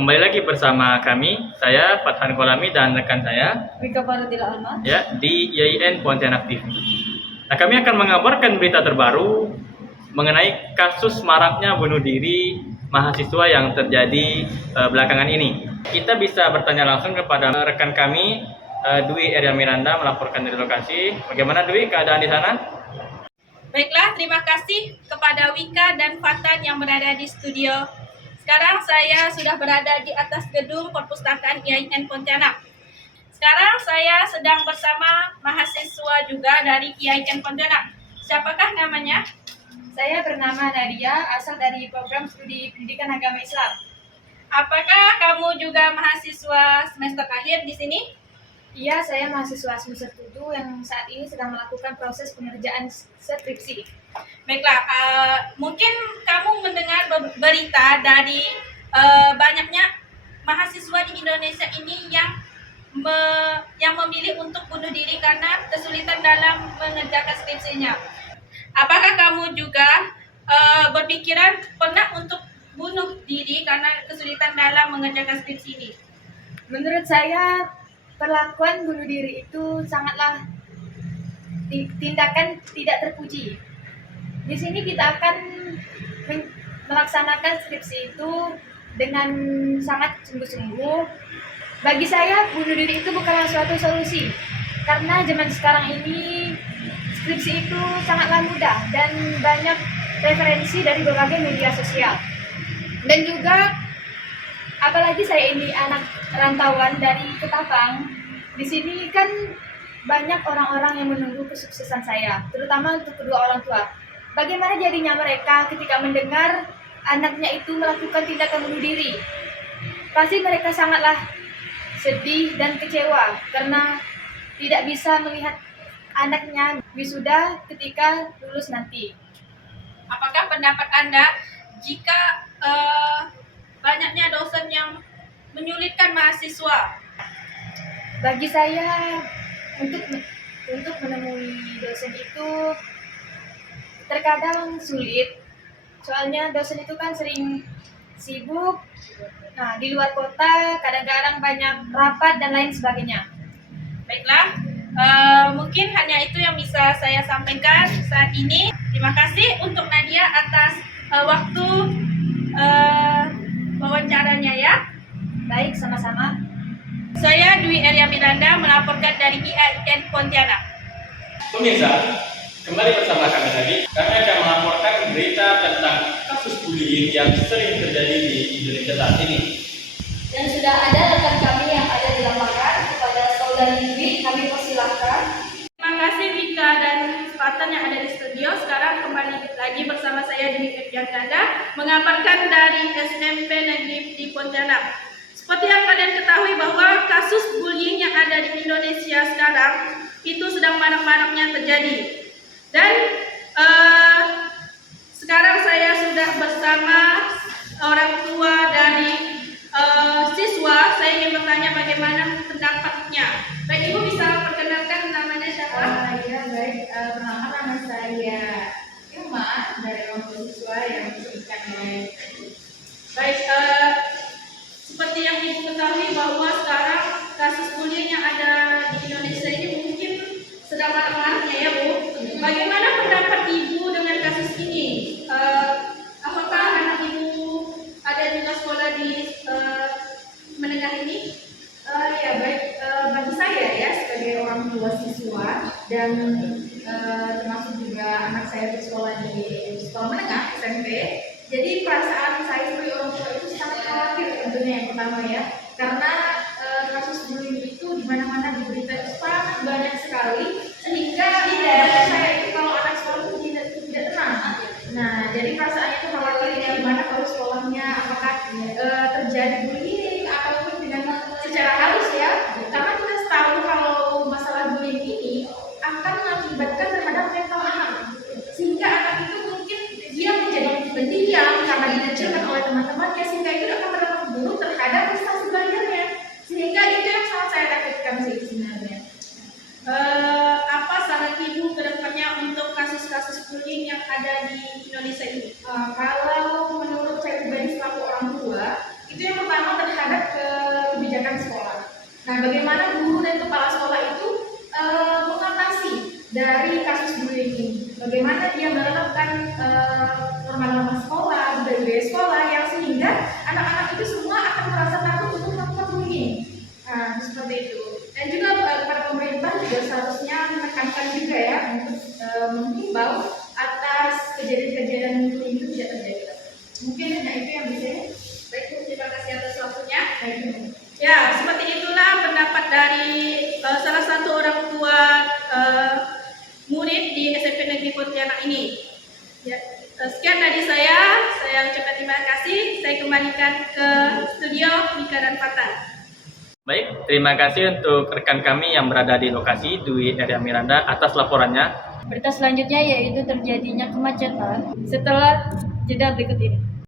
kembali lagi bersama kami, saya Fathan Kolami dan rekan saya Wika Faradila Alma ya di YIN Pontianak TV. Nah, kami akan mengabarkan berita terbaru mengenai kasus maraknya bunuh diri mahasiswa yang terjadi belakangan ini. Kita bisa bertanya langsung kepada rekan kami Dwi Eria Miranda melaporkan dari lokasi. Bagaimana Dwi keadaan di sana? Baiklah, terima kasih kepada Wika dan Fatan yang berada di studio. Sekarang saya sudah berada di atas gedung perpustakaan IAIN Pontianak. Sekarang saya sedang bersama mahasiswa juga dari IAIN Pontianak. Siapakah namanya? Saya bernama Nadia, asal dari program studi pendidikan agama Islam. Apakah kamu juga mahasiswa semester akhir di sini? Iya, saya mahasiswa semester 7 yang saat ini sedang melakukan proses pengerjaan skripsi. Baiklah, mungkin kamu mendengar berita dari banyaknya mahasiswa di Indonesia ini yang memilih untuk bunuh diri karena kesulitan dalam mengerjakan skripsinya. Apakah kamu juga berpikiran pernah untuk bunuh diri karena kesulitan dalam mengerjakan skripsi ini? Menurut saya, perlakuan bunuh diri itu sangatlah tindakan tidak terpuji. Di sini kita akan melaksanakan skripsi itu dengan sangat sungguh-sungguh. Bagi saya, bunuh diri itu bukanlah suatu solusi. Karena zaman sekarang ini, skripsi itu sangatlah mudah dan banyak referensi dari berbagai media sosial. Dan juga, apalagi saya ini anak rantauan dari Ketapang, di sini kan banyak orang-orang yang menunggu kesuksesan saya, terutama untuk kedua orang tua. Bagaimana jadinya mereka ketika mendengar anaknya itu melakukan tindakan bunuh diri? Pasti mereka sangatlah sedih dan kecewa karena tidak bisa melihat anaknya wisuda ketika lulus nanti. Apakah pendapat Anda jika banyaknya dosen yang menyulitkan mahasiswa? Bagi saya, untuk menemui dosen itu terkadang sulit. Soalnya dosen itu kan sering sibuk. Nah, di luar kota kadang-kadang banyak rapat dan lain sebagainya. Baiklah, mungkin hanya itu yang bisa saya sampaikan saat ini. Terima kasih untuk Nadia atas waktu wawancaranya ya. Baik, sama-sama. Saya Dwi Eria Miranda melaporkan dari IAIN Pontianak. Pemirsa, kembali bersama kami lagi. Kami akan melaporkan berita tentang kasus bullying yang sering terjadi di Indonesia saat ini. Dan sudah ada rekan kami yang ada di lapangan. Kepada saudari Dwi, kami persilahkan. Terima kasih Wika dan Fatan yang ada di studio. Sekarang kembali lagi bersama saya Dwi Eria Miranda mengabarkan dari SMP Negeri di Pontianak. Seperti yang kalian ketahui bahwa kasus bullying yang ada di Indonesia sekarang itu sedang marak-maraknya terjadi. Dan sekarang saya sudah bersama orang tua dari siswa. Saya ingin bertanya bagaimana pendapatnya. Baik, Ibu bisa perkenalkan namanya siapa? Ya, baik. Pertama nama saya Ilma dari kelompok siswa yang disebutkan oleh. Baik, seperti yang Ibu ketahui bahwa sekarang kasus bullying yang ada di Indonesia ini mungkin sedang marak-maraknya ya Bu. Bagaimana pendapat Ibu dengan kasus ini? Apakah anak Ibu ada juga sekolah di menengah ini? Ya, baik. Bagi saya ya sebagai orang tua siswa dan termasuk juga anak saya bersekolah di sekolah menengah SMP. Jadi perasaan saya sebagai orang tua itu sangat khawatir tentunya yang pertama ya, karena kasus bullying itu di mana-mana di berita itu sangat banyak sekali sehingga saya itu kalau anak sekolah itu tidak tenang. Nah, jadi perasaannya itu khawatir ya gimana kalau sekolahnya apakah terjadi bullying ataupun dengan secara halus ya, karena kita tahu kalau masalah bullying ini akan mengakibatkan terhadap mental anak, sehingga anak itu mungkin dia menjadi pendiam karena dikecilkan oleh teman-temannya, sehingga itu akan berdampak buruk terhadap prestasi belajarnya, sehingga itu yang sangat saya takutkan sih sebenarnya. Apa saran Ibu ke depannya untuk kasus-kasus bullying yang ada di Indonesia ini? Kalau menurut saya pribadi selaku orang tua, itu yang pertama terhadap Nah, bagaimana guru dan kepala sekolah itu mengatasi dari kasus bullying ini? Bagaimana dia menerapkan norma-norma sekolah, budaya sekolah yang sehingga anak-anak itu semua akan merasa takut untuk melakukan bullying. Nah, seperti itu. Dan juga para pemerintah juga seharusnya menekankan juga ya untuk menghimbau atas kejadian-kejadian bullying itu tidak terjadi. Mungkin hanya itu yang bisa. Baik, Bu, terima kasih atas waktunya. Baik. Ya, seperti itulah pendapat dari salah satu orang tua murid di SMP Negeri Pontianak ini. Ya, sekian dari saya ucapkan terima kasih. Saya kembalikan ke studio Mika dan Fatan. Baik, terima kasih untuk rekan kami yang berada di lokasi, Dwi Eria Miranda, atas laporannya. Berita selanjutnya yaitu terjadinya kemacetan setelah jeda berikut ini.